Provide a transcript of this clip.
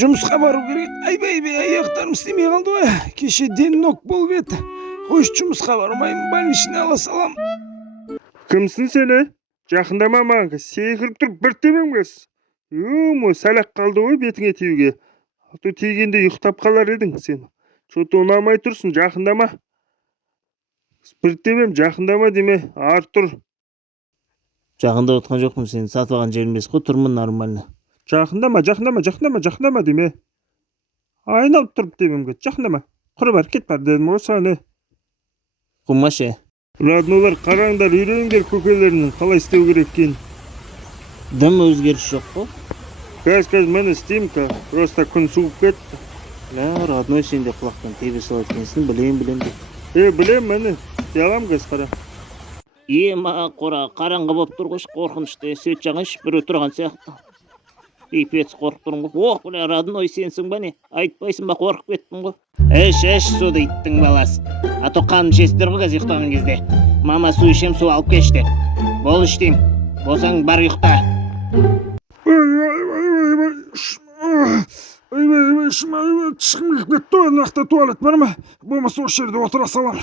Жұмысқа бару керек. Айбай, аяқтарым істемей қалды ғой. Кеше деннок болып еді. Қойш, жұмысқа бармаймын, больничный ала салам. Кімсің сен, жақындама маған, секіріп тұрып бір тебем кез. Сәлақ қалды ғой бетіңе тиюге. Аты тигенде ұйықтап қалар едің сен. Что-то ұнамай тұрсың, жақындама. Бір тебем, жақындама деме, ар тұр. Жақында отқан жоқпын, сен сатып алған жерім емес қой, тұрмын нормально. Жақындама деме. Айналып тұрып демем кет, жақындама. Құры бар, кет бар дедім ғой сәне. Құмашы. Роднолар, қараңдар, үйреніңдер көкелерінің қалай істеу керек екен. Дым өзгеріс жоқ қой. Кәз мен істеймін, просто күн суып кетті. Родной, сен де құлақтан тебе салады екенсің, білем деп. Білем, мені. Ялам кәз қара. Маған қора, қараңғы болып тұр ғой, қорқынышты. Сөйт жағын біреу тұрған сияқты. Пипец қорқып тұрмын ғой. Родной, сенсің ба не? Айтпайсың ба, қорқып кеттім ғой. Әш, суды иттің баласы. Ато қанын ішесіздер ғой қазір ұйықтаған кезде. Мама су ішем, су алып кешті. Бол іштейм. Болсаң бар ұйықта. Шыққым келіп кетті ғой, мына жақта туалет бар ма? Болмаса осы жерде отыра салам.